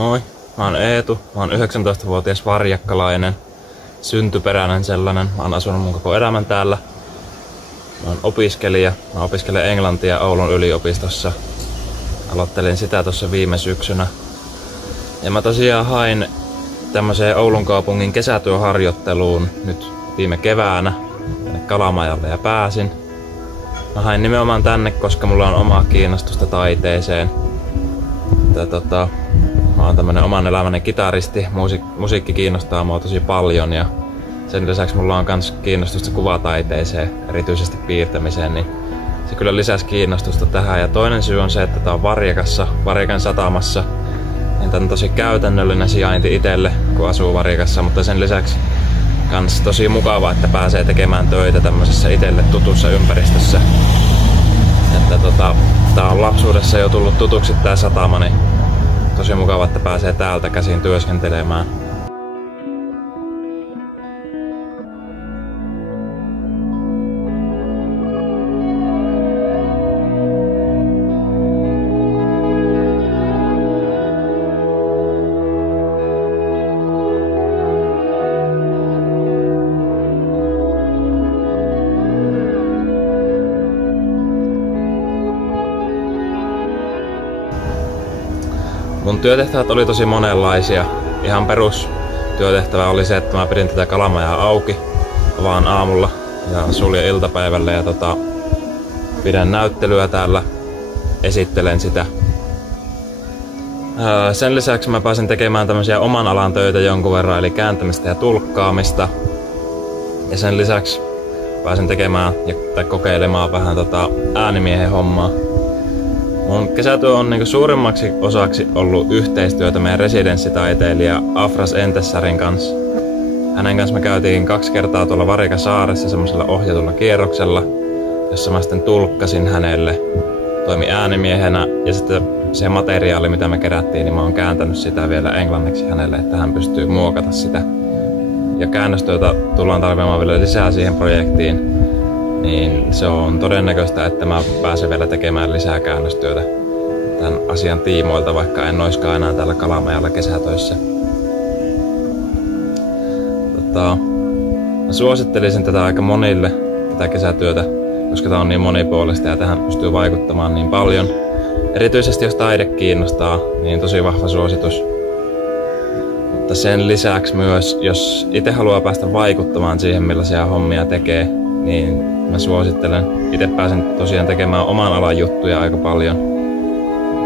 Moi, mä oon Eetu. Mä oon 19-vuotias varjakkalainen, syntyperäinen sellainen. Mä oon asunut mun koko elämän täällä. Mä oon opiskelija. Mä opiskelen englantia Oulun yliopistossa. Aloittelin sitä tuossa viime syksynä. Ja mä tosiaan hain tämmöiseen Oulun kaupungin kesätyöharjoitteluun nyt viime keväänä tänne Kalamajalle ja pääsin. Mä hain nimenomaan tänne, koska mulla on omaa kiinnostusta taiteeseen. Mä oon tämmönen oman elämäni kitaristi, musiikki kiinnostaa mua tosi paljon ja sen lisäksi mulla on kans kiinnostusta kuvataiteeseen, erityisesti piirtämiseen, niin se kyllä lisäsi kiinnostusta tähän. Ja toinen syy on se, että tää on Varjakassa, Varjakan satamassa. Niin tää on tosi käytännöllinen sijainti itelle, kun asuu Varjakassa, mutta sen lisäksi kans tosi mukava, että pääsee tekemään töitä tämmöisessä itelle tutussa ympäristössä. Että tää on lapsuudessa jo tullut tutuksi tää satama, niin tosi mukava, että pääsee täältä käsin työskentelemään. Mun työtehtävät oli tosi monenlaisia. Ihan perustyötehtävä oli se, että mä pidin tätä Kalamajaa auki vaan aamulla ja suljen iltapäivällä ja pidän näyttelyä täällä, esittelen sitä. Sen lisäksi mä pääsin tekemään tämmöisiä oman alan töitä jonkun verran, eli kääntämistä ja tulkkaamista. Ja sen lisäksi pääsin tekemään tai kokeilemaan vähän äänimiehen hommaa. Mun kesätyö on suurimmaksi osaksi ollut yhteistyötä meidän residenssitaiteilija Afras Entessarin kanssa. Hänen kanssa me käytiin 2 kertaa tuolla Varikasaaressa semmoisella ohjatulla kierroksella, jossa mä sitten tulkkasin hänelle, toimi äänimiehenä ja sitten se materiaali mitä me kerättiin, niin mä oon kääntänyt sitä vielä englanniksi hänelle, että hän pystyy muokata sitä. Ja käännöstyötä tullaan tarvitsemaan vielä lisää siihen projektiin. Niin se on todennäköistä, että mä pääsen vielä tekemään lisää käännöstyötä tämän asian tiimoilta, vaikka en oiskaan enää täällä Kalamajalla kesätöissä. Mä suosittelisin tätä aika monille, tätä kesätyötä, koska tää on niin monipuolista ja tähän pystyy vaikuttamaan niin paljon. Erityisesti jos taide kiinnostaa, niin tosi vahva suositus. Mutta sen lisäksi myös, jos itse haluaa päästä vaikuttamaan siihen, millaisia hommia tekee, niin mä suosittelen. Itse pääsen tosiaan tekemään oman alan juttuja aika paljon.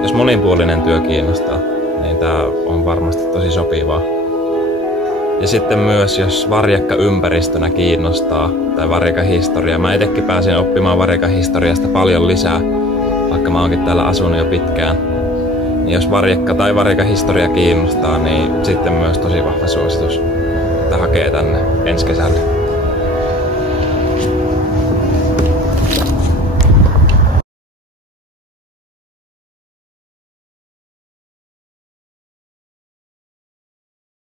Jos monipuolinen työ kiinnostaa, niin tää on varmasti tosi sopivaa. Ja sitten myös, jos Varjakka ympäristönä kiinnostaa, tai Varjakan historia. Mä itsekin pääsin oppimaan Varjakan historiasta paljon lisää, vaikka mä oonkin täällä asunut jo pitkään. Niin jos Varjakka tai Varjakan historia kiinnostaa, niin sitten myös tosi vahva suositus, että hakee tänne ensi kesälle.